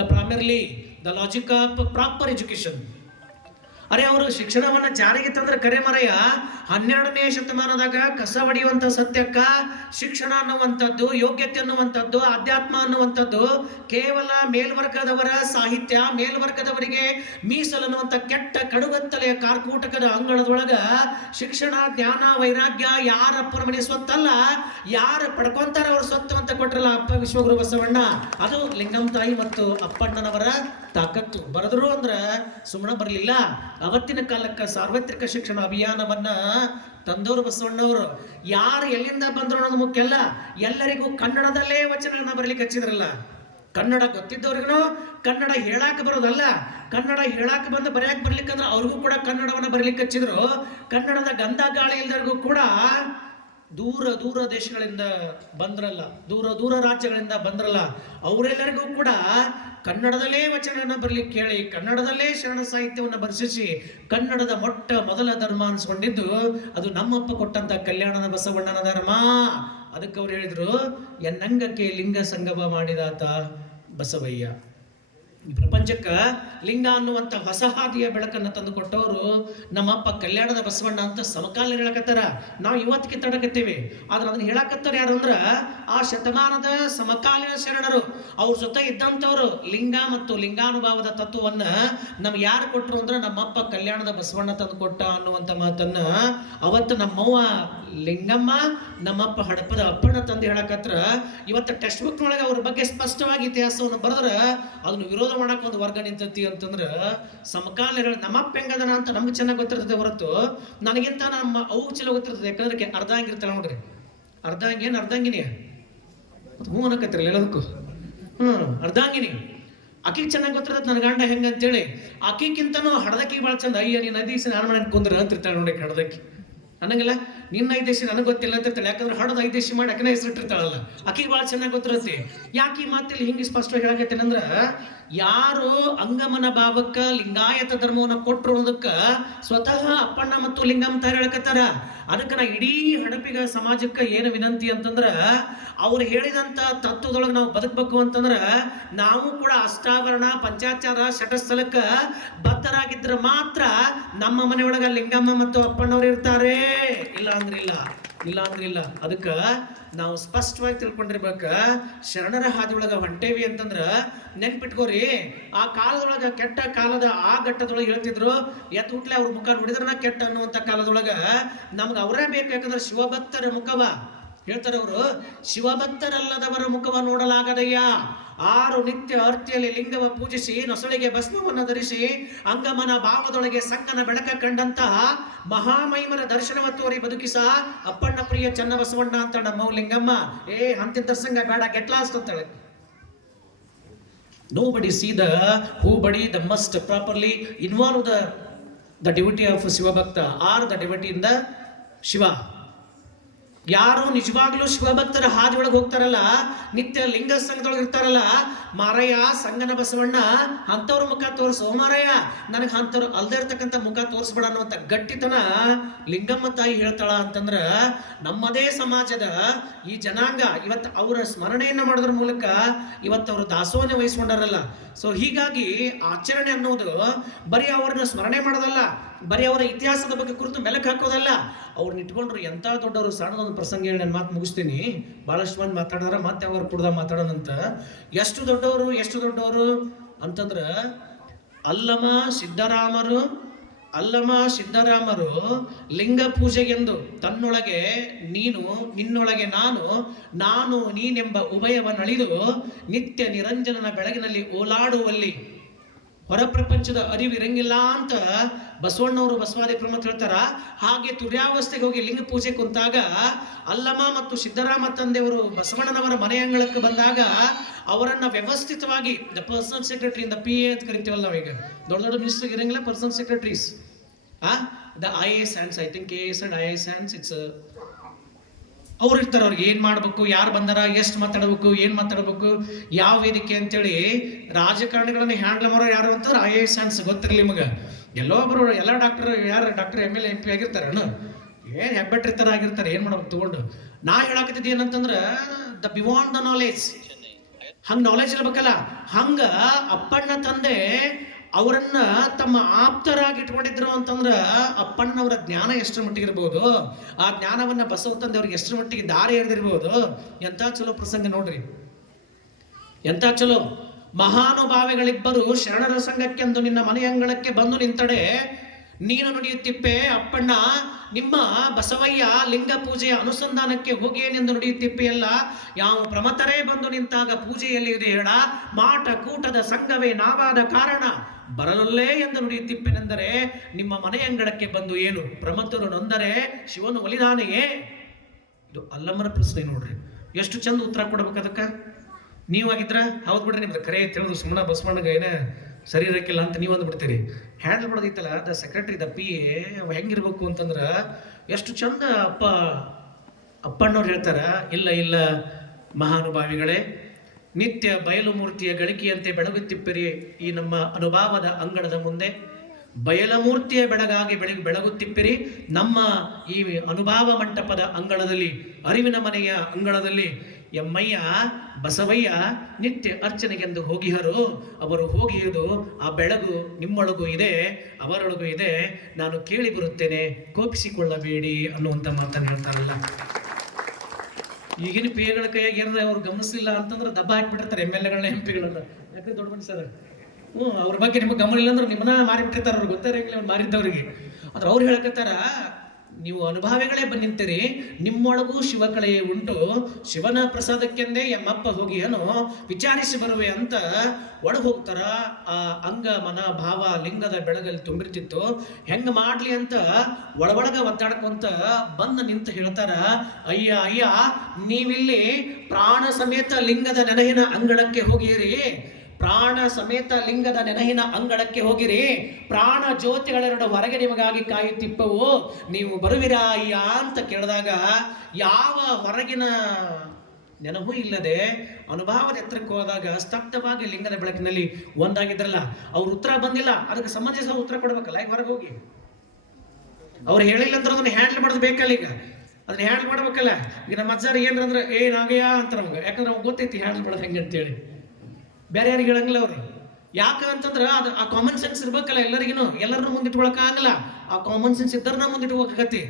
the primarily the logic of proper education. ಅರೆ ಅವರು ಶಿಕ್ಷಣವನ್ನ ಜಾರಿಗೆ ತಂದ್ರೆ ಕರೆ ಮರೆಯ 12ನೇ ಶತಮಾನದಾಗ ಕಸ ಹೊಡೆಯುವಂತ ಸತ್ಯಕ್ಕ ಶಿಕ್ಷಣ ಅನ್ನುವಂಥದ್ದು, ಯೋಗ್ಯತೆ ಅನ್ನುವಂಥದ್ದು, ಅಧ್ಯಾತ್ಮ ಅನ್ನುವಂಥದ್ದು ಕೇವಲ ಮೇಲ್ವರ್ಗದವರ ಸಾಹಿತ್ಯ, ಮೇಲ್ವರ್ಗದವರಿಗೆ ಮೀಸಲು ಅನ್ನುವಂಥ ಕೆಟ್ಟ ಕಡುಗತ್ತಲೆಯ ಕಾರ್ಕೂಟಕದ ಅಂಗಳದೊಳಗ ಶಿಕ್ಷಣ, ಜ್ಞಾನ, ವೈರಾಗ್ಯ ಯಾರಪ್ಪನ ಮನೆ ಸ್ವತ್ತಲ್ಲ, ಯಾರು ಪಡ್ಕೊಂತಾರ ಅವ್ರ ಸ್ವತ್ತು ಅಂತ ಕೊಟ್ರಲ್ಲ ಅಪ್ಪ ವಿಶ್ವಗುರು ಬಸವಣ್ಣ, ಅದು ಲಿಂಗಂ ತಾಯಿ ಮತ್ತು ಅಪ್ಪಣ್ಣನವರ ತಾಕತ್ತು. ಬರೆದ್ರು ಅಂದ್ರ ಸುಮ್ಮನೆ ಬರಲಿಲ್ಲ. ಅವತ್ತಿನ ಕಾಲಕ್ಕೆ ಸಾರ್ವತ್ರಿಕ ಶಿಕ್ಷಣ ಅಭಿಯಾನವನ್ನ ತಂದವರು ಬಸವಣ್ಣವರು. ಯಾರು ಎಲ್ಲಿಂದ ಬಂದ್ರು ಅನ್ನೋದು ಮುಖ್ಯ ಅಲ್ಲ, ಎಲ್ಲರಿಗೂ ಕನ್ನಡದಲ್ಲೇ ವಚನಗಳನ್ನ ಬರಲಿಕ್ಕೆ ಹಚ್ಚಿದ್ರಲ್ಲ. ಕನ್ನಡ ಗೊತ್ತಿದ್ದವ್ರಿಗೂ ಕನ್ನಡ ಹೇಳಾಕ ಬರೋದಲ್ಲ, ಕನ್ನಡ ಹೇಳಾಕ ಬಂದು ಬರ್ಯಾಕ ಬರ್ಲಿಕ್ಕಂದ್ರೆ ಅವ್ರಿಗೂ ಕೂಡ ಕನ್ನಡವನ್ನ ಬರಲಿಕ್ಕೆ ಹಚ್ಚಿದ್ರು. ಕನ್ನಡದ ಗಂಧ ಗಾಳಿ ಇಲ್ದವ್ರಿಗೂ ಕೂಡ ದೂರ ದೂರ ದೇಶಗಳಿಂದ ಬಂದ್ರಲ್ಲ, ದೂರ ದೂರ ರಾಜ್ಯಗಳಿಂದ ಬಂದ್ರಲ್ಲ, ಅವರೆಲ್ಲರಿಗೂ ಕೂಡ ಕನ್ನಡದಲ್ಲೇ ವಚನವನ್ನು ಬರಲಿಕ್ಕೆ ಕೇಳಿ, ಕನ್ನಡದಲ್ಲೇ ಶರಣ ಸಾಹಿತ್ಯವನ್ನು ಬರ್ಷಿಸಿ ಕನ್ನಡದ ಮೊದಲ ಧರ್ಮ ಅನ್ಸ್ಕೊಂಡಿದ್ದು ಅದು ನಮ್ಮಪ್ಪ ಕೊಟ್ಟಂತ ಕಲ್ಯಾಣದ ಬಸವಣ್ಣನ ಧರ್ಮ. ಅದಕ್ಕೆ ಅವ್ರು ಹೇಳಿದ್ರು, ಎನ್ನಂಗಕ್ಕೆ ಲಿಂಗ ಸಂಗಮ ಮಾಡಿದಾತ ಬಸವಯ್ಯ. ಪ್ರಪಂಚಕ್ಕ ಲಿಂಗ ಅನ್ನುವಂಥ ಹೊಸ ಹಾದಿಯ ಬೆಳಕನ್ನು ತಂದು ಕೊಟ್ಟವರು ನಮ್ಮಪ್ಪ ಕಲ್ಯಾಣದ ಬಸವಣ್ಣ ಅಂತ ಸಮಕಾಲೀನ ಹೇಳಕತ್ತಾರ. ನಾವು ಇವತ್ತಿಗೆ ತಡಕತ್ತೀವಿ, ಆದ್ರೆ ಅದನ್ನ ಹೇಳಕತ್ತಾರ ಯಾರು ಅಂದ್ರ ಆ ಶತಮಾನದ ಸಮಕಾಲೀನ ಶರಣರು. ಅವ್ರ ಜೊತೆ ಇದ್ದಂಥವ್ರು. ಲಿಂಗ ಮತ್ತು ಲಿಂಗಾನುಭಾವದ ತತ್ವವನ್ನ ನಮ್ಗೆ ಯಾರು ಕೊಟ್ಟರು ಅಂದ್ರೆ ನಮ್ಮಪ್ಪ ಕಲ್ಯಾಣದ ಬಸವಣ್ಣ ತಂದು ಕೊಟ್ಟ ಅನ್ನುವಂಥ ಮಾತನ್ನ ಅವತ್ತು ನಮ್ಮವ್ವ ಲಿಂಗಮ್ಮ, ನಮ್ಮಪ್ಪ ಹಡಪದ ಅಪ್ಪಣ್ಣ ತಂದು ಹೇಳಕತ್ರ. ಇವತ್ತು ಟೆಕ್ಸ್ಟ್ ಬುಕ್ ನೊಳಗೆ ಅವ್ರ ಬಗ್ಗೆ ಸ್ಪಷ್ಟವಾಗಿ ಇತಿಹಾಸವನ್ನು ಬರೆದ್ರ ಅದನ್ನು ವಿರೋಧ ಮಾಡಕ್ ಒಂದು ವರ್ಗ ನಿಂತತಿ ಅಂತಂದ್ರ ಸಮಕಾಲೀನ. ನಮ್ಮಪ್ಪ ಹೆಂಗದನ ಅಂತ ನಮ್ಗೆ ಚೆನ್ನಾಗಿ ಗೊತ್ತಿರ್ತದೆ ಹೊರತು ನನಗಿಂತ ನಮ್ಮ ಅವು ಚಲೋ ಗೊತ್ತಿರ್ತದೆ. ಯಾಕಂದ್ರೆ ಅರ್ಧಾಂಗಿರ್ತಾಳೆ ನೋಡ್ರಿ, ಅರ್ಧಾಂಗೇನು ಅರ್ಧಾಂಗಿನಿ ಹ್ಞೂ ಅನ್ನಕತ್ತಿರಲ್ಲ ಎಲ್ಲದಕ್ಕೂ. ಅರ್ಧಾಂಗಿನಿ ಆಕಿಗೆ ಚೆನ್ನಾಗಿ ಗೊತ್ತಿರ್ತದೆ ನನ್ನ ಗಂಡ ಹೆಂಗಂತೇಳಿ. ಆಕಿಗಿಂತನೂ ಹಡದಕ್ಕಿಗೆ ಭಾಳ ಚಂದ. ಅಯ್ಯ ನೀನು ಐದು ನಾನು ಮಾಡಿ ಕುಂದ್ರ ಅಂತಿರ್ತಾಳೆ ನೋಡಿ ಹಡದಕ್ಕಿ. ಅನ್ನಂಗಿಲ್ಲ, ನಿನ್ನ 5 ದೇಶ ನನಗೆ ಗೊತ್ತಿಲ್ಲ ಅಂತ ಇರ್ತಾಳೆ. ಯಾಕಂದ್ರೆ ಹಡದ 5 ದೇಶ ಮಾಡಿ ಅಕ್ಕನ ಹೆಸರಿಟ್ಟಿರ್ತಾಳಲ್ಲ, ಆಕಿಗೆ ಭಾಳ ಚೆನ್ನಾಗಿ ಗೊತ್ತಿರುತ್ತೆ. ಯಾಕೆ ಈ ಮಾತಿಲ್ಲಿ ಹಿಂಗೆ ಸ್ಪಷ್ಟವಾಗಿ ಹೇಳಕತ್ತೇನಂದ್ರ, ಯಾರು ಅಂಗಮನ ಭಾವಕ್ಕ ಲಿಂಗಾಯತ ಧರ್ಮವನ್ನು ಕೊಟ್ಟರು ಅನ್ನೋದಕ್ಕ ಸ್ವತಃ ಅಪ್ಪಣ್ಣ ಮತ್ತು ಲಿಂಗಮ್ಮ ತಾಯಿ ಹೇಳಕತ್ತಾರ. ಅದಕ್ಕೆ ನಾ ಇಡೀ ಹಡಪಿಗ ಸಮಾಜಕ್ಕೆ ಏನು ವಿನಂತಿ ಅಂತಂದ್ರ, ಅವ್ರು ಹೇಳಿದಂತ ತತ್ವದೊಳಗೆ ನಾವು ಬದುಕಬೇಕು ಅಂತಂದ್ರ ನಾವು ಕೂಡ ಅಷ್ಟಾವರಣ, ಪಂಚಾಚಾರ, ಶಟಸ್ಥಲಕ್ಕ ಬದ್ಧರಾಗಿದ್ರೆ ಮಾತ್ರ ನಮ್ಮ ಮನೆಯೊಳಗ ಲಿಂಗಮ್ಮ ಮತ್ತು ಅಪ್ಪಣ್ಣವ್ರು ಇರ್ತಾರೆ. ಇಲ್ಲ ಅಂದ್ರೆ ಇಲ್ಲ, ಇಲ್ಲ ಅಂದ್ರೆ ಇಲ್ಲ. ಅದಕ್ಕ ನಾವು ಸ್ಪಷ್ಟವಾಗಿ ತಿಳ್ಕೊಂಡಿರ್ಬೇಕ. ಶರಣರ ಹಾದಿಯೊಳಗ ಹೊಂಟೇವಿ ಅಂತಂದ್ರ ನೆನ್ಪಿಟ್ಕೋರಿ, ಆ ಕಾಲದೊಳಗ ಕೆಟ್ಟ ಕಾಲದ ಆ ಘಟ್ಟದೊಳಗೆ ಹೇಳ್ತಿದ್ರು, ಎತ್ ಹುಟ್ಲೆ ಅವ್ರ ಮುಖ ನೋಡಿದ್ರನ ಕೆಟ್ಟ ಅನ್ನುವಂಥ ಕಾಲದೊಳಗ ನಮ್ಗೆ ಅವರೇ ಬೇಕು. ಯಾಕಂದ್ರೆ ಶಿವಭಕ್ತರ ಮುಖವ ಹೇಳ್ತಾರೆ ಅವರು, ಶಿವಭಕ್ತರಲ್ಲದವರ ಮುಖವ ನೋಡಲಾಗದಯ್ಯ. 6 ನಿತ್ಯ ಅರ್ತಿಯಲ್ಲಿ ಲಿಂಗವ ಪೂಜಿಸಿ ನೊಸಳಿಗೆ ಭಸ್ಮವನ್ನು ಧರಿಸಿ ಅಂಗಮನ ಭಾವದೊಳಗೆ ಸಂಗನ ಬೆಳಕ ಕಂಡಂತಹ ಮಹಾಮೈಮನ ದರ್ಶನವ ತೋರಿ ಬದುಕಿಸ ಅಪ್ಪಣ್ಣ ಪ್ರಿಯ ಚನ್ನಬಸವಣ್ಣ ಅಂತ ನಮ್ಮ ಲಿಂಗಮ್ಮ. ಅಂತಿನ ದರ್ಶನ ಬೇಡ, ಗೆಟ್ ಲಾಸ್ಟ್ ಅಂತಾಳೆ. Nobody see the who body the must properly involve the devotee of Shivabhakta or the devotee in the Shiva. ಯಾರು ನಿಜವಾಗ್ಲೂ ಶಿವಭಕ್ತರ ಹಾದಿ ಒಳಗೆ ಹೋಗ್ತಾರಲ್ಲ, ನಿತ್ಯ ಲಿಂಗ ಸಂಘದೊಳಗೆ ಇರ್ತಾರಲ್ಲ, ಮಾರಯ್ಯ ಸಂಗನ ಬಸವಣ್ಣ ಅಂಥವ್ರ ಮುಖ ತೋರಿಸು ಮಾರಯ್ಯ, ನನಗೆ ಅಂಥವ್ರು ಅಲ್ದೇ ಇರ್ತಕ್ಕಂಥ ಮುಖ ತೋರಿಸ್ಬೇಡ ಅನ್ನುವಂಥ ಗಟ್ಟಿತನ ಲಿಂಗಮ್ಮ ತಾಯಿ ಹೇಳ್ತಾಳ. ಅಂತಂದ್ರ ನಮ್ಮದೇ ಸಮಾಜದ ಈ ಜನಾಂಗ ಇವತ್ತು ಅವರ ಸ್ಮರಣೆಯನ್ನ ಮಾಡೋದ್ರ ಮೂಲಕ ಇವತ್ತು ಅವರು ದಾಸೋಹನ ವಹಿಸ್ಕೊಂಡಾರಲ್ಲ. ಸೊ ಹೀಗಾಗಿ ಆಚರಣೆ ಅನ್ನೋದು ಬರೀ ಅವ್ರನ್ನ ಸ್ಮರಣೆ ಮಾಡೋದಲ್ಲ, ಬರೀ ಅವರ ಇತಿಹಾಸದ ಬಗ್ಗೆ ಕುರಿತು ಮೆಲುಕು ಹಾಕೋದಲ್ಲ. ಅವ್ರನ್ನ ಇಟ್ಕೊಂಡ್ರು ಎಂಥ ದೊಡ್ಡವರು. ಸಣ್ಣದೊಂದು ಪ್ರಸಂಗ ಹೇಳಿ ನಾನು ಮಾತು ಮುಗಿಸ್ತೀನಿ. ಭಾಳಷ್ಟು ಮಂದಿ ಮಾತಾಡೋರ ಮತ್ತೆ ಅವ್ರು ಕುಡ್ದ ಮಾತಾಡೋಣಂತ. ಎಷ್ಟು ದೊಡ್ಡವರು ಅಂತಂದ್ರ ಅಲ್ಲಮ ಸಿದ್ದರಾಮರು ಲಿಂಗ ಪೂಜೆಗೆಂದು ತನ್ನೊಳಗೆ ನೀನು, ನಿನ್ನೊಳಗೆ ನಾನು ನೀನೆಂಬ ಉಭಯವನ್ನಳಿದು ನಿತ್ಯ ನಿರಂಜನನ ಬೆಳಗಿನಲ್ಲಿ ಓಲಾಡುವಲ್ಲಿ ಹೊರ ಪ್ರಪಂಚದ ಅರಿವಿರಂಗಿಲ್ಲ ಅಂತ ಬಸವಣ್ಣವರು ಬಸವಾದಿ ಪ್ರಮತ್ ಹೇಳ್ತಾರ. ಹಾಗೆ ತುರ್ಯಾವಸ್ಥೆಗೆ ಹೋಗಿ ಲಿಂಗ ಪೂಜೆ ಕುಂತಾಗ ಅಲ್ಲಮ ಮತ್ತು ಸಿದ್ದರಾಮ ತಂದೆಯವರು ಬಸವಣ್ಣನವರ ಮನೆ ಅಂಗಳಕ್ಕೆ ಬಂದಾಗ ಅವರನ್ನ ವ್ಯವಸ್ಥಿತವಾಗಿ ದ ಪರ್ಸನಲ್ ಸೆಕ್ರೆಟರಿ ಇಂದ PA ಅಂತ ಕರಿತೀವಲ್ಲ ನಾವೀಗ, ದೊಡ್ಡ ಮಿನಿಸ್ಟರ್ ಇರಂಗಿಲ್ಲ personal secretaries. The IAS hands, I think AS and IAS hands, it's ಅವ್ರು ಇರ್ತಾರೆ, ಅವ್ರಿಗೆ ಏನು ಮಾಡಬೇಕು, ಯಾರು ಬಂದಾರ, ಎಷ್ಟು ಮಾತಾಡಬೇಕು, ಏನು ಮಾತಾಡಬೇಕು, ಯಾವ ವೇದಿಕೆ ಅಂತೇಳಿ ರಾಜಕಾರಣಿಗಳನ್ನ ಹ್ಯಾಂಡಲ್ ಮಾಡೋ ಯಾರು ಅಂತಂದ್ರೆ IAS ಗೊತ್ತಿರಲಿ ನಿಮಗೆ. ಎಲ್ಲೋ ಒಬ್ಬರು ಎಲ್ಲ ಡಾಕ್ಟರ್, ಯಾರು ಡಾಕ್ಟರ್ MLA MP ಆಗಿರ್ತಾರಣ, ಏನು ಹೆಬ್ಬೆಟ್ರಿತರ ಆಗಿರ್ತಾರೆ, ಏನು ಮಾಡ್ಬೇಕು ತಗೊಂಡು. ನಾ ಹೇಳಾಕತ್ತಿದ್ದು ಏನಂತಂದ್ರೆ ದ ಬಿವಾಂಡ್ ದ ನಾಲೆಜ್, ಹಂಗೆ ನಾಲೆಜ್ ಇರ್ಬೇಕಲ್ಲ. ಹಂಗ ಅಪ್ಪಣ್ಣ ತಂದೆ ಅವರನ್ನ ತಮ್ಮ ಆಪ್ತರಾಗಿ ಇಟ್ಕೊಂಡಿದ್ರು ಅಂತಂದ್ರ ಅಪ್ಪಣ್ಣವರ ಜ್ಞಾನ ಎಷ್ಟರ ಮಟ್ಟಿಗೆ ಇರ್ಬೋದು, ಆ ಜ್ಞಾನವನ್ನ ಬಸವ ತಂದೆ ಅವ್ರಿಗೆ ಎಷ್ಟರ ಮಟ್ಟಿಗೆ ದಾರಿ ಎರೆದಿರ್ಬೋದು. ಎಂತ ಚಲೋ ಪ್ರಸಂಗ ನೋಡ್ರಿ, ಎಂತ ಚಲೋ. ಮಹಾನುಭಾವಿಗಳಿಬ್ಬರು ಶರಣರ ಸಂಘಕ್ಕೆಂದು ನಿನ್ನ ಮನೆಯ ಅಂಗಳಕ್ಕೆ ಬಂದು ನಿಂತಡೆ ನೀನು ನುಡಿಯುತ್ತಿಪ್ಪೆ ಅಪ್ಪಣ್ಣ, ನಿಮ್ಮ ಬಸವಯ್ಯ ಲಿಂಗ ಪೂಜೆಯ ಅನುಸಂಧಾನಕ್ಕೆ ಹೋಗೇನೆಂದು ನುಡಿಯುತ್ತಿಪ್ಪೆಯಲ್ಲ. ಯಾವ ಪ್ರಮತರೇ ಬಂದು ನಿಂತಾಗ ಪೂಜೆಯಲ್ಲಿ ಇದೆ ಹೇಳ, ಮಾಟ ಕೂಟದ ಸಂಘವೇ ನಾವಾದ ಕಾರಣ ಬರಲಲ್ಲೇ ಎಂದು ನುಡಿಯುತ್ತಿಪ್ಪೆನೆಂದರೆ ನಿಮ್ಮ ಮನೆಯಂಗಳಕ್ಕೆ ಬಂದು ಏನು ಪ್ರಮತರು ನೊಂದರೆ ಶಿವನು ಒಲಿದಾನೆಯೇ? ಇದು ಅಲ್ಲಮ್ಮನ ಪ್ರಶ್ನೆ ನೋಡ್ರಿ, ಎಷ್ಟು ಚಂದ ಉತ್ತರ ಕೊಡ್ಬೇಕು ಅದಕ್ಕೆ. ನೀವಾಗಿದ್ರ ಹೌದು ಬಿಡ್ರಿ, ನಿಮ್ದು ಕರೆ ತಿಳಿದು ಸುಮ್ಮನೆ ಬಸವಣ್ಣಗೆ ಏನೇ ಸರಿ ಇರಕ್ಕಿಲ್ಲ ಅಂತ ನೀವು ಅಂದ್ಬಿಡ್ತೀರಿ. ಹ್ಯಾಂಡಲ್ ಮಾಡೋದೈತಲ್ಲ ದ ಸೆಕ್ರೆಟರಿ, ದ PA ಹೆಂಗಿರ್ಬೇಕು ಅಂತಂದ್ರೆ ಎಷ್ಟು ಚಂದ ಅಪ್ಪಣ್ಣವ್ರು ಹೇಳ್ತಾರ. ಇಲ್ಲ ಇಲ್ಲ ಮಹಾನುಭಾವಿಗಳೇ, ನಿತ್ಯ ಬಯಲು ಮೂರ್ತಿಯ ಗಳಿಕೆಯಂತೆ ಬೆಳಗುತ್ತಿಪ್ಪಿರಿ ಈ ನಮ್ಮ ಅನುಭಾವದ ಅಂಗಣದ ಮುಂದೆ. ಬಯಲಮೂರ್ತಿಯ ಬೆಳಗಾಗಿ ಬೆಳಗುತ್ತಿಪ್ಪಿರಿ ನಮ್ಮ ಈ ಅನುಭಾವ ಮಂಟಪದ ಅಂಗಳದಲ್ಲಿ, ಅರಿವಿನ ಮನೆಯ ಅಂಗಳದಲ್ಲಿ. ಎಮ್ಮಯ್ಯ ಬಸವಯ್ಯ ನಿತ್ಯ ಅರ್ಚನೆಗೆಂದು ಹೋಗಿಹರು, ಅವರು ಹೋಗಿರುವುದು ಆ ಬೆಳಗು ನಿಮ್ಮೊಳಗೂ ಇದೆ, ಅವರೊಳಗೂ ಇದೆ. ನಾನು ಕೇಳಿ ಬರುತ್ತೇನೆ, ಕೋಪಿಸಿಕೊಳ್ಳಬೇಡಿ ಅನ್ನುವಂಥ ಮಾತನ್ನು ಹೇಳ್ತಾರಲ್ಲ. ಈಗಿನ PAಗಳ ಕೈಯಾಗಿ ಏನಾದ್ರೆ ಅವ್ರು ಗಮನಿಸಲಿಲ್ಲ ಅಂತಂದ್ರೆ ದಬ್ಬ ಹಾಕಿಬಿಟ್ಟಿರ್ತಾರೆ MLAಗಳನ್ನ MP ಗಳನ್ನ. ಯಾಕಂದ್ರೆ ದೊಡ್ಡ ಮನುಷ್ಯರ ಅವ್ರ ಬಗ್ಗೆ ನಿಮಗೆ ಗಮನ ಇಲ್ಲ ಅಂದ್ರೆ ನಿಮ್ಮನ್ನ ಮಾರಿಬಿಟ್ಟಿರ್ತಾರೆ, ಅವ್ರಿಗೆ ಗೊತ್ತಿರಂಗಿಲ್ಲ ಅವ್ನು ಮಾರಿದ್ದವ್ರಿಗೆ. ಆದ್ರೆ ಅವ್ರು ಹೇಳಕತ್ತಾರ, ನೀವು ಅನುಭಾವಿಗಳೇ ಬಂದಿರ್ತೀರಿ, ನಿಮ್ಮೊಳಗೂ ಶಿವಕಳೆ ಉಂಟು, ಶಿವನ ಪ್ರಸಾದಕ್ಕೆಂದೇ ಎಮ್ಮಪ್ಪ ಹೋಗಿ ಏನೋ ವಿಚಾರಿಸಿ ಬರುವೆ ಅಂತ ಒಳಗೆ ಹೋಗ್ತಾರ. ಆ ಅಂಗ ಮನ ಭಾವ ಲಿಂಗದ ಬೆಳಗಲ್ಲಿ ತುಂಬಿರ್ತಿತ್ತು. ಹೆಂಗ ಮಾಡ್ಲಿ ಅಂತ ಒಳಗೊಳಗ ಒದ್ದಾಡ್ಕೊಂತ ಬಂದು ನಿಂತು ಹೇಳ್ತಾರ, ಅಯ್ಯ ಅಯ್ಯ ನೀವಿಲ್ಲಿ ಪ್ರಾಣ ಸಮೇತ ಲಿಂಗದ ನೆನಹಿನ ಅಂಗಳಕ್ಕೆ ಹೋಗಿರಿ, ಪ್ರಾಣ ಸಮೇತ ಲಿಂಗದ ನೆನಹಿನ ಅಂಗಳಕ್ಕೆ ಹೋಗಿರಿ, ಪ್ರಾಣ ಜ್ಯೋತಿಗಳೆರಡು ಹೊರಗೆ ನಿಮಗಾಗಿ ಕಾಯುತ್ತಿಪ್ಪವು, ನೀವು ಬರುವಿರಾ ಅಯ್ಯ ಅಂತ ಕೇಳಿದಾಗ ಯಾವ ಹೊರಗಿನ ನೆನಹೂ ಇಲ್ಲದೆ ಅನುಭವದ ಎತ್ತರಕ್ಕೆ ಹೋದಾಗ ಸ್ತಬ್ಧವಾಗಿ ಲಿಂಗದ ಬೆಳಕಿನಲ್ಲಿ ಒಂದಾಗಿದ್ರಲ್ಲ, ಅವ್ರ ಉತ್ತರ ಬಂದಿಲ್ಲ, ಅದಕ್ಕೆ ಸಂಬಂಧಿಸಿದ ಉತ್ತರ ಕೊಡ್ಬೇಕಲ್ಲ. ಈಗ ಹೊರಗೆ ಹೋಗಿ ಅವ್ರು ಹೇಳಿಲ್ಲ ಅಂದ್ರೆ ಅದನ್ನ ಹ್ಯಾಂಡಲ್ ಮಾಡೋದು ಬೇಕಲ್ಲ. ಈಗ ಅದನ್ನ ಹ್ಯಾಂಡಲ್ ಮಾಡ್ಬೇಕಲ್ಲ. ಈಗ ನಮ್ಮ ಅಜ್ಜಾರ ಏನ್ರಂದ್ರೆ ಏನಾಗಯ್ಯ ಅಂತ ನಮ್ಗೆ, ಯಾಕಂದ್ರೆ ಅವ್ರಿಗೆ ಗೊತ್ತೈತಿ ಹ್ಯಾಂಡಲ್ ಮಾಡೋದು ಹೆಂಗೆ ಅಂತೇಳಿ. ಬೇರೆ ಯಾರಿಗೆ ಹೇಳಂಗಿಲ್ಲ ಅವ್ರು. ಯಾಕಂತಂದ್ರೆ ಅದು ಆ ಕಾಮನ್ ಸೆನ್ಸ್ ಇರ್ಬೇಕಲ್ಲ ಎಲ್ಲರಿಗೂ. ಎಲ್ಲರನ್ನೂ ಮುಂದಿಟ್ಕೊಳಕ್ಕಾಗಲ್ಲ, ಆ ಕಾಮನ್ ಸೆನ್ಸ್ ಇದ್ದರನ್ನ ಮುಂದಿಟ್ಕೋಕತಿ.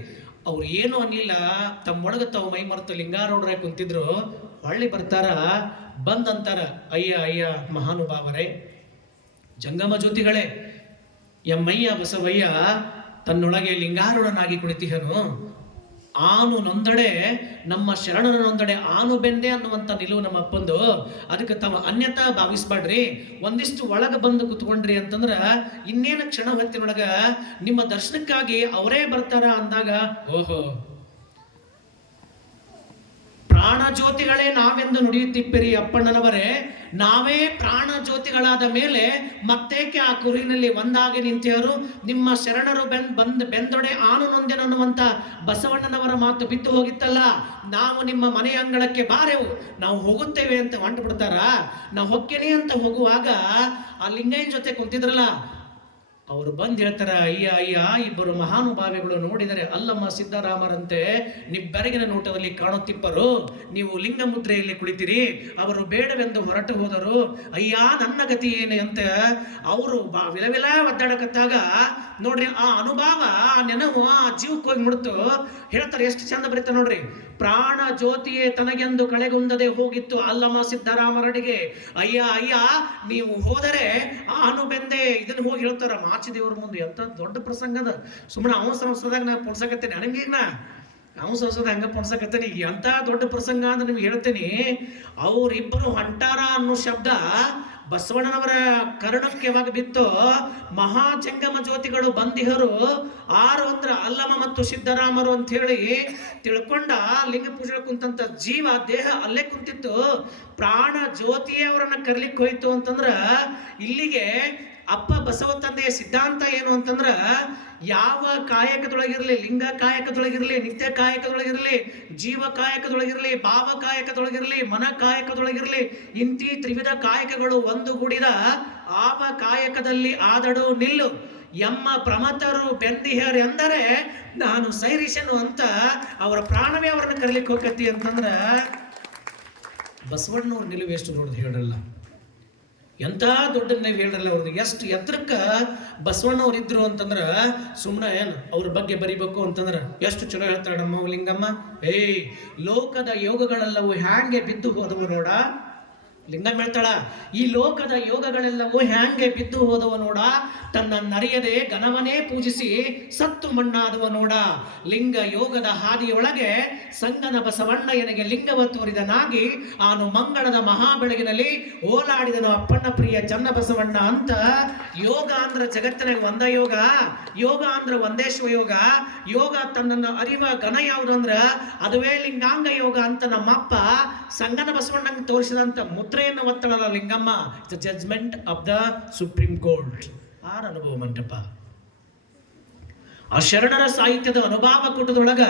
ಅವ್ರು ಏನು ಅನ್ನಿಲ್ಲ, ತಮ್ಮೊಳಗೆ ತಾವು ಮೈ ಮರೆತು ಲಿಂಗಾರೋಡ್ರಾಗ ಕುಂತಿದ್ರು. ಹೊಳ್ಳಿ ಬರ್ತಾರ, ಬಂದಂತಾರ, ಅಯ್ಯ ಅಯ್ಯ ಮಹಾನುಭಾವರೇ, ಜಂಗಮ ಜ್ಯೋತಿಗಳೇ, ಎಮ್ಮಯ್ಯ ಬಸವಯ್ಯ ತನ್ನೊಳಗೆ ಲಿಂಗಾರೂಢನಾಗಿ ಕುಳಿತಿಹನು. ಆನು ನೊಂದಡೆ ನಮ್ಮ ಶರಣನ ನೊಂದಡೆ ಆನು ಬೆಂದೆ ಅನ್ನುವಂಥ ನಿಲುವು ನಮ್ಮ ಅಪ್ಪಂದು. ಅದಕ್ಕೆ ತಾವು ಅನ್ಯತಾ ಭಾವಿಸ್ಬೇಡ್ರಿ, ಒಂದಿಷ್ಟು ಒಳಗೆ ಬಂದು ಕುತ್ಕೊಂಡ್ರಿ ಅಂತಂದ್ರ ಇನ್ನೇನು ಕ್ಷಣ ಹೊತ್ತಿನೊಳಗ ನಿಮ್ಮ ದರ್ಶನಕ್ಕಾಗಿ ಅವರೇ ಬರ್ತಾರ ಅಂದಾಗ, ಓಹೋ ಪ್ರಾಣ ಜ್ಯೋತಿಗಳೇ ನಾವೆಂದು ನುಡಿಯುತ್ತಿಪ್ಪಿರಿ ಅಪ್ಪಣ್ಣನವರೇ, ನಾವೇ ಪ್ರಾಣ ಜ್ಯೋತಿಗಳಾದ ಮೇಲೆ ಮತ್ತೇಕೆ ಆ ಕುರಿನಲ್ಲಿ ಒಂದಾಗಿ ನಿಂತಿಯರು? ನಿಮ್ಮ ಶರಣರು ಬೆಂದೊಡೆ ಆನು ನೊಂದೆನನ್ನುವಂತ ಬಸವಣ್ಣನವರ ಮಾತು ಬಿದ್ದು ಹೋಗಿತ್ತಲ್ಲ, ನಾವು ನಿಮ್ಮ ಮನೆಯ ಅಂಗಳಕ್ಕೆ ಬಾರೆವು, ನಾವು ಹೋಗುತ್ತೇವೆ ಅಂತ ಹೊಂಟು ಬಿಡ್ತಾರ. ನಾವು ಹೊಕ್ಕೇನೆ ಅಂತ ಹೋಗುವಾಗ ಆ ಲಿಂಗಯ್ಯನ ಜೊತೆ ಕುಂತಿದ್ರಲ್ಲ, ಅವರು ಬಂದು ಹೇಳ್ತಾರ, ಅಯ್ಯ ಅಯ್ಯ ಇಬ್ಬರು ಮಹಾನುಭಾವಿಗಳು ನೋಡಿದರೆ ಅಲ್ಲಮ್ಮ ಸಿದ್ದರಾಮರಂತೆ ನಿಬ್ಬೆರಗಿನ ನೋಟದಲ್ಲಿ ಕಾಣುತ್ತಿಪ್ಪರು, ನೀವು ಲಿಂಗ ಮುದ್ರೆಯಲ್ಲಿ ಕುಳಿತಿರಿ, ಅವರು ಬೇಡವೆಂದು ಹೊರಟು ಹೋದರು, ಅಯ್ಯ ನನ್ನ ಗತಿ ಏನೇ ಅಂತ ಅವರು ವಿಲವಿಲ ಒದ್ದಾಡಕತ್ತಾಗ ನೋಡ್ರಿ ಆ ಅನುಭವ, ಆ ನೆನಹು ಆ ಜೀವಕ್ಕೆ ಹೋಗಿ ಮುಡ್ತು. ಹೇಳ್ತಾರೆ, ಎಷ್ಟು ಚಂದ ಬರೀತಾರೆ ನೋಡ್ರಿ. ಪ್ರಾಣ ಜ್ಯೋತಿಯೇ ತನಗೆಂದು ಕಳೆಗುಂದದೆ ಹೋಗಿತ್ತು ಅಲ್ಲಮ್ಮ ಸಿದ್ದರಾಮರಡಿಗೆ, ಅಯ್ಯ ಅಯ್ಯ ನೀವು ಹೋದರೆ ಆನು ಬೆಂದೆ. ಇದನ್ನ ಹೋಗಿ ಹೇಳ್ತಾರ ಮಾಚಿದೇವ್ರ ಮುಂದೆ. ಎಂತ ದೊಡ್ಡ ಪ್ರಸಂಗ ಅದ. ಸುಮ್ಮನೆ ಅವನ ಸಂಸ್ಥದಾಗ ನಾ ಪೊಣ್ಸಕತ್ತೇನೆ, ನನಗೀಗ ಅವನ ಸಂಸ್ಥದ ಹಂಗ ಪೊಣ್ಸಕತ್ತೇನೆ. ಎಂತ ದೊಡ್ಡ ಪ್ರಸಂಗ ಅಂತ ನಿಮ್ಗೆ ಹೇಳ್ತೇನೆ. ಅವರಿಬ್ಬರು ಹೊಂಟಾರ ಅನ್ನೋ ಶಬ್ದ ಬಸವಣ್ಣನವರ ಕರ್ಣಕ್ಕೆ ಯಾವಾಗ ಬಿತ್ತೋ, ಮಹಾಜಂಗಮ ಜ್ಯೋತಿಗಳು ಬಂದಿಹರು ಆರು ಅಂದ್ರ ಅಲ್ಲಮ್ಮ ಮತ್ತು ಸಿದ್ದರಾಮರು ಅಂತ ಹೇಳಿ ತಿಳ್ಕೊಂಡ ಲಿಂಗ ಪೂಜೆ ಕುಂತಂತ ಜೀವ ದೇಹ ಅಲ್ಲೇ ಕುಂತಿತ್ತು. ಪ್ರಾಣ ಜ್ಯೋತಿಯೇ ಅವರನ್ನ ಕರ್ಲಿಕ್ಕೆ ಹೋಯ್ತು ಅಂತಂದ್ರ ಇಲ್ಲಿಗೆ ಅಪ್ಪ ಬಸವ ತಂದೆಯ ಸಿದ್ಧಾಂತ ಏನು ಅಂತಂದ್ರ, ಯಾವ ಕಾಯಕದೊಳಗಿರಲಿ, ಲಿಂಗ ಕಾಯಕದೊಳಗಿರಲಿ, ನಿತ್ಯ ಕಾಯಕದೊಳಗಿರಲಿ, ಜೀವ ಕಾಯಕದೊಳಗಿರಲಿ, ಭಾವ ಕಾಯಕದೊಳಗಿರಲಿ, ಮನ ಕಾಯಕದೊಳಗಿರಲಿ, ಇಂತಿ ತ್ರಿವಿಧ ಕಾಯಕಗಳು ಒಂದುಗೂಡಿದ ಆವ ಕಾಯಕದಲ್ಲಿ ಆದಡು ನಿಲ್ಲು ಎಮ್ಮ ಪ್ರಮತರು ಬೆಂದಿಹರ್ ಎಂದರೆ ನಾನು ಸೈರಿಸನು ಅಂತ ಅವರ ಪ್ರಾಣವೇ ಅವರನ್ನು ಕರೀಲಿಕ್ಕೆ ಹೋಗತಿ ಅಂತಂದ್ರ ಬಸವಣ್ಣವ್ರ ನಿಲುವು ಎಷ್ಟು ದೊಡ್ಡದು ಹೇಳಲ್ಲ, ಎಂತ ದೊಡ್ಡ ನೀವು ಹೇಳಲ್ಲ. ಅವ್ರದ್ದು ಎಷ್ಟು ಎತ್ತರಕ್ಕ ಬಸವಣ್ಣವ್ರು ಇದ್ರು ಅಂತಂದ್ರ ಸುಮ್ಮನೆ ಏನು ಅವ್ರ ಬಗ್ಗೆ ಬರಿಬೇಕು ಅಂತಂದ್ರ ಎಷ್ಟು ಚಲೋ ಹೇಳ್ತಾಳೆ ನಮ್ಮ ಲಿಂಗಮ್ಮ. ಲೋಕದ ಯೋಗಗಳೆಲ್ಲವೂ ಹ್ಯಾಂಗೆ ಬಿದ್ದು ಹೋದವು ನೋಡ. ಲಿಂಗಮ್ಮ ಹೇಳ್ತಾಳ, ಈ ಲೋಕದ ಯೋಗಗಳೆಲ್ಲವೂ ಹ್ಯಾಂಗೆ ಬಿದ್ದು ಹೋದವ ನೋಡ, ತನ್ನ ನರಿಯದೆ ಗಣವನೇ ಪೂಜಿಸಿ ಸತ್ತು ಮಣ್ಣಾದವ ನೋಡ. ಲಿಂಗ ಯೋಗದ ಹಾದಿಯೊಳಗೆ ಸಂಗನ ಬಸವಣ್ಣಯ್ಯನಿಗೆ ಲಿಂಗವ ತೋರಿದನಾಗಿ ಆನು ಮಂಗಳದ ಮಹಾಬೆಳಗಿನಲ್ಲಿ ಓಲಾಡಿದನು ಅಪ್ಪಣ್ಣ ಪ್ರಿಯ ಚನ್ನ ಬಸವಣ್ಣ ಅಂತ. ಯೋಗ ಅಂದ್ರೆ ಜಗತ್ತಿನ ಒಂದ ಯೋಗ, ಯೋಗ ಅಂದ್ರೆ ಒಂದೇಶ್ವ ಯೋಗ. ಯೋಗ ತನ್ನನ್ನು ಅರಿವ ಗಣ ಯಾವುದಂದ್ರ ಅದುವೇ ಲಿಂಗಾಂಗ ಯೋಗ ಅಂತ ನಮ್ಮಪ್ಪ ಸಂಗನ ಬಸವಣ್ಣಂಗೆ ತೋರಿಸಿದಂತ ಮುದ್ರೆಯನ್ನು ಒತ್ತಳಲ್ಲ Lingamma. It's judgement of the supreme court. ಆರ ಅನುಭವ ಮಂಟಪ. ಆ ಶರಣರ ಸಾಹಿತ್ಯದ ಅನುಭವ ಕೂಟದೊಳಗ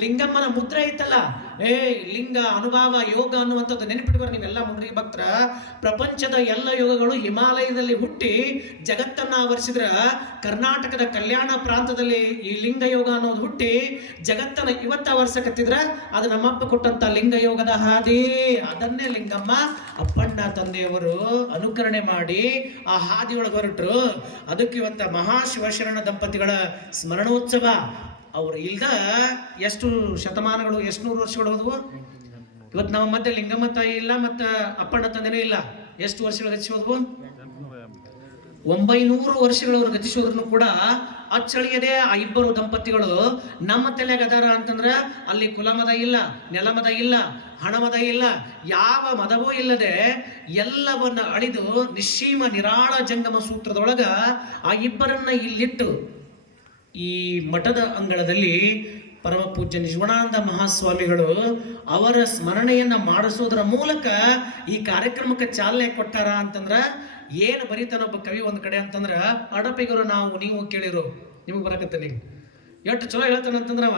ಲಿಂಗಮ್ಮನ ಮುದ್ರೆ ಐತಲ್ಲ, ಲಿಂಗ ಅನುಭವ ಯೋಗ ಅನ್ನುವಂಥದ್ದು ನೆನಪಿಟ್ಬಾರ ನೀವೆಲ್ಲ ಮುಂಡ್ರಿ ಭಕ್ತರ. ಪ್ರಪಂಚದ ಎಲ್ಲ ಯೋಗಗಳು ಹಿಮಾಲಯದಲ್ಲಿ ಹುಟ್ಟಿ ಜಗತ್ತನ್ನ ಆವರಿಸಿದ್ರ, ಕರ್ನಾಟಕದ ಕಲ್ಯಾಣ ಪ್ರಾಂತದಲ್ಲಿ ಈ ಲಿಂಗ ಯೋಗ ಅನ್ನೋದು ಹುಟ್ಟಿ ಜಗತ್ತನ್ನ ಇವತ್ತ ಆವರಿಸಕತ್ತಿದ್ರ ಅದು ನಮ್ಮಪ್ಪ ಕೊಟ್ಟಂತ ಲಿಂಗ ಯೋಗದ ಹಾದಿ. ಅದನ್ನೇ ಲಿಂಗಮ್ಮ ಅಪ್ಪಣ್ಣ ತಂದೆಯವರು ಅನುಕರಣೆ ಮಾಡಿ ಆ ಹಾದಿಯೊಳಗೆ ಹೊರಟರು. ಅದಕ್ಕೆ ಇವತ್ತ ಮಹಾಶಿವಶರಣ ದಂಪತಿಗಳ ಸ್ಮರಣೋತ್ಸವ. ಅವ್ರು ಇಲ್ದ ಎಷ್ಟು ಶತಮಾನಗಳು, ಎಷ್ಟು ನೂರು ವರ್ಷಗಳು ಹೋದವು. ಇವತ್ತು ನಮ್ಮ ಮಧ್ಯೆ ಲಿಂಗಮ್ಮ ತಾಯಿ ಇಲ್ಲ, ಮತ್ತ ಅಪ್ಪಣ್ಣ ತಂದೆನೂ ಇಲ್ಲ. ಎಷ್ಟು ವರ್ಷಗಳು ಗತಿಸಿ ಹೋದವು? 900 ವರ್ಷಗಳವರು ಗತಿಸೋದ್ರೂ ಕೂಡ ಅಚ್ಚಳಿಯದೆ ಆ ಇಬ್ಬರು ದಂಪತಿಗಳು ನಮ್ಮ ತಲೆಗೆ ಅದಾರ ಅಂತಂದ್ರ ಅಲ್ಲಿ ಕುಲಮದ ಇಲ್ಲ, ನೆಲಮದ ಇಲ್ಲ, ಹಣಮದ ಇಲ್ಲ, ಯಾವ ಮದವೂ ಇಲ್ಲದೆ ಎಲ್ಲವನ್ನ ಅಳಿದು ನಿಶ್ಚೀಮ ನಿರಾಳ ಜಂಗಮ ಸೂತ್ರದೊಳಗ ಆ ಇಬ್ಬರನ್ನ ಇಲ್ಲಿಟ್ಟು ಈ ಮಠದ ಅಂಗಳದಲ್ಲಿ ಪರಮ ಪೂಜ್ಯ ನಿಜಗುಣಾನಂದ ಮಹಾಸ್ವಾಮಿಗಳು ಅವರ ಸ್ಮರಣೆಯನ್ನ ಮಾಡಿಸೋದ್ರ ಮೂಲಕ ಈ ಕಾರ್ಯಕ್ರಮಕ್ಕೆ ಚಾಲನೆ ಕೊಟ್ಟಾರ ಅಂತಂದ್ರ ಏನು ಬರೀತಾನೊಬ್ಬ ಕವಿ ಒಂದ್ ಕಡೆ ಅಂತಂದ್ರ, ಅಡಪಿಗರು ನಾವು ನೀವು ಕೇಳಿರೋ ನಿಮಗೆ ಬರಕತ್ತ ನೀವು ಎಷ್ಟು ಚಲೋ ಹೇಳ್ತಾನಂತಂದ್ರವ,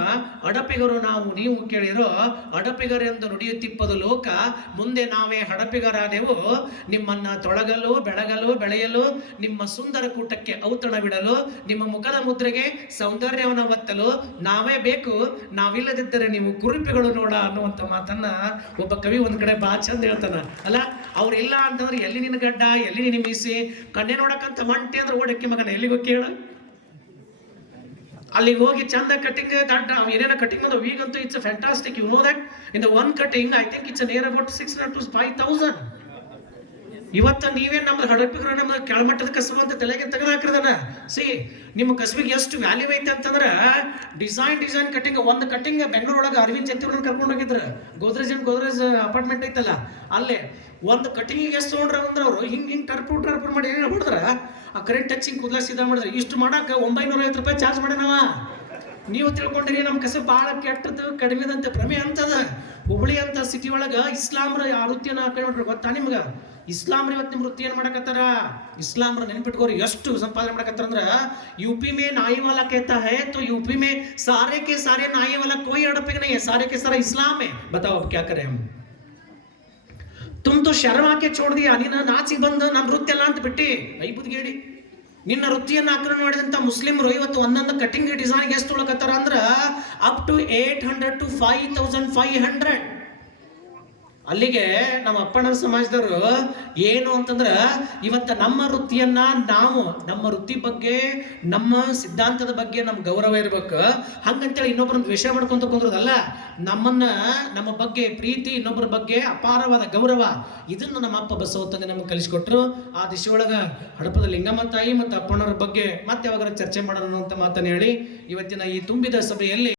ಅಡಪಿಗರು ನಾವು ನೀವು ಕೇಳಿರೋ ಅಡಪಿಗರೆಂದು ನುಡಿಯುತ್ತಿಪ್ಪದು ಲೋಕ, ಮುಂದೆ ನಾವೇ ಹಡಪಿಗರಾದೆವು, ನಿಮ್ಮನ್ನ ತೊಳಗಲು ಬೆಳಗಲು ಬೆಳೆಯಲು, ನಿಮ್ಮ ಸುಂದರ ಕೂಟಕ್ಕೆ ಔತಣ ಬಿಡಲು, ನಿಮ್ಮ ಮುಖದ ಮುದ್ರೆಗೆ ಸೌಂದರ್ಯವನ್ನು ಒತ್ತಲು ನಾವೇ ಬೇಕು, ನಾವಿಲ್ಲದಿದ್ದರೆ ನೀವು ಕುರುಪಿಗಳು ನೋಡ ಅನ್ನುವಂಥ ಮಾತನ್ನ ಒಬ್ಬ ಕವಿ ಒಂದ್ ಕಡೆ ಬಾ ಚಂದ ಹೇಳ್ತಾನ ಅಲ್ಲ. ಅವ್ರು ಇಲ್ಲ ಅಂತಂದ್ರೆ ಎಲ್ಲಿ ನಿನ್ನ ಗಡ್ಡ, ಎಲ್ಲಿ ನಿನ್ನ ಮೀಸಿ, ಕಣ್ಣೆ ನೋಡಕ್ಕಂತ ಮಂಟಿ ಅಂದ್ರೆ ಓಡಕ್ಕೆ ಮಗನ ಎಲ್ಲಿಗೋ ಕೇಳ. ಅಲ್ಲಿಗೆ ಹೋಗಿ ಚಂದ ಕಟಿಂಗ್ ದಡ್ಡ ಏನೇನೋ ಕಟಿಂಗ್ ಅದು ಈಗಂತೂ it's fantastic. You know that in the one cutting I think it's near about 600 to 5,000. ಇವತ್ತ ನೀವೇ ನಮ್ಮ ಹಡಪಿಗರು ನಮ್ಮ ಕೆಳಮಟ್ಟದ ಕಸಬು ಅಂತ ತಲೆಗೆ ತೆಗೆದಾಕಿರದನ. ನಿಮ್ಮ ಕಸಬಿಗೆ ಎಷ್ಟು ವ್ಯಾಲ್ಯೂ ಐತೆ ಅಂತಂದ್ರೆ ಡಿಸೈನ್ ಕಟಿಂಗ್. ಒಂದು ಕಟಿಂಗ್ ಬೆಂಗಳೂರೊಳಗೆ ಅರವಿಂದ್ ಜಂತಿಯವ್ರನ್ನ ಕರ್ಕೊಂಡು ಹೋಗಿದ್ರು. ಗೋದ್ರೇಜ್ ಅಪಾರ್ಟ್ಮೆಂಟ್ ಐತಲ್ಲ ಅಲ್ಲೇ ಒಂದು ಕಟಿಂಗಿಗೆ ಎಷ್ಟು ತೊಗೊಂಡ್ರ ಅಂದ್ರೆ ಅವರು ಹಿಂಗೆ ಟರ್ಪು ಮಾಡಿ ಏನು ಹೊಡೆದ್ರ ಆ ಕರೆಂಟ್ ಟಚಿಂಗ್ ಕೂದಲ ಸೀದಾ ಮಾಡಿದ್ರೆ ಇಷ್ಟು ಮಾಡಕ್ಕೆ 950 ರೂಪಾಯಿ ಚಾರ್ಜ್ ಮಾಡ್ಯಾನವ. ನೀವು ತಿಳ್ಕೊಂಡಿರಿ ನಮ್ಮ ಕಸಬು ಭಾಳ ಕೆಟ್ಟದ್ದು ಕಡಿಮೆದಂತೆ ಭ್ರಮೆ ಅಂತದ. ಹುಬ್ಳಿ ಅಂತ ಸಿಟಿ ಒಳಗೆ ಇಸ್ಲಾಮ್ರ ಆ ವೃತ್ತಿಯನ್ನು ಹಾಕೊಂಡ್ರೆ ಗೊತ್ತಾ ನಿಮ್ಗೆ? ಇಸ್ಲಾಮ್ರ ಇವತ್ತು ನಿಮ್ಮ ವೃತ್ತಿ ಏನು ಮಾಡಕತ್ತಾರ? ಇಸ್ಲಾಮ್ರ ನೆನ್ಪಿಟ್ಕೋರಿ ಎಷ್ಟು ಸಂಪಾದನೆ ಮಾಡಕತ್ತಾರ ಅಂದ್ರೆ, यूपी में नाई वाला कहता है तो यूपी में सारे के सारे नाई वाला कोई अड़पिक नहीं है, सारे के सारा इस्लाम है. बताओ अब क्या करें हम? तुम तो ಶರ್ಮ ಹಾಕಿ छोड़ दिया. ನೀನು ನಾಚಿಗೆ ಬಂದು ನನ್ನ ವೃತ್ತಿ ಅಲ್ಲ ಅಂತ ಬಿಟ್ಟಿ ಐಬುದ್ಗೇಡಿ. ನಿನ್ನ ವೃತ್ತಿಯನ್ನು ಆಕ್ರಮಣ ಮಾಡಿದಂತ ಮುಸ್ಲಿಮರು ಇವತ್ತು ಒಂದೊಂದು ಕಟಿಂಗ್ ಡಿಸೈನ್ ಎಷ್ಟು ತೊಳಕತ್ತಾರ ಅಂದ್ರೆ ಅಪ್ ಟು 800 to 5,500. ಅಲ್ಲಿಗೆ ನಮ್ಮ ಅಪ್ಪಣ್ಣರ ಸಮಾಜದವರು ಏನು ಅಂತಂದ್ರೆ ಇವತ್ತ ನಮ್ಮ ವೃತ್ತಿಯನ್ನ ನಾವು ನಮ್ಮ ವೃತ್ತಿ ಬಗ್ಗೆ ನಮ್ಮ ಸಿದ್ಧಾಂತದ ಬಗ್ಗೆ ನಮ್ ಗೌರವ ಇರ್ಬೇಕು. ಹಂಗಂತೇಳಿ ಇನ್ನೊಬ್ಬರನ್ನ ದ್ವೇಷ ಮಾಡ್ಕೊಂತ ಕುಂದ್ರದಲ್ಲ. ನಮ್ಮ ಬಗ್ಗೆ ಪ್ರೀತಿ, ಇನ್ನೊಬ್ಬರ ಬಗ್ಗೆ ಅಪಾರವಾದ ಗೌರವ, ಇದನ್ನು ನಮ್ಮ ಅಪ್ಪ ಬಸವತಂದೆ ನಮ್ಗೆ ಕಲಿಸ್ಕೊಟ್ರು. ಆ ದಿಶೆಯೊಳಗ ಹಡಪದ ಲಿಂಗಮ್ಮ ತಾಯಿ ಮತ್ತು ಅಪ್ಪಣ್ಣರ ಬಗ್ಗೆ ಮತ್ತೆ ಯಾವಾಗ ಚರ್ಚೆ ಮಾಡೋಣ ಅಂತ ಮಾತನ್ನ ಹೇಳಿ ಇವತ್ತಿನ ಈ ತುಂಬಿದ ಸಭೆಯಲ್ಲಿ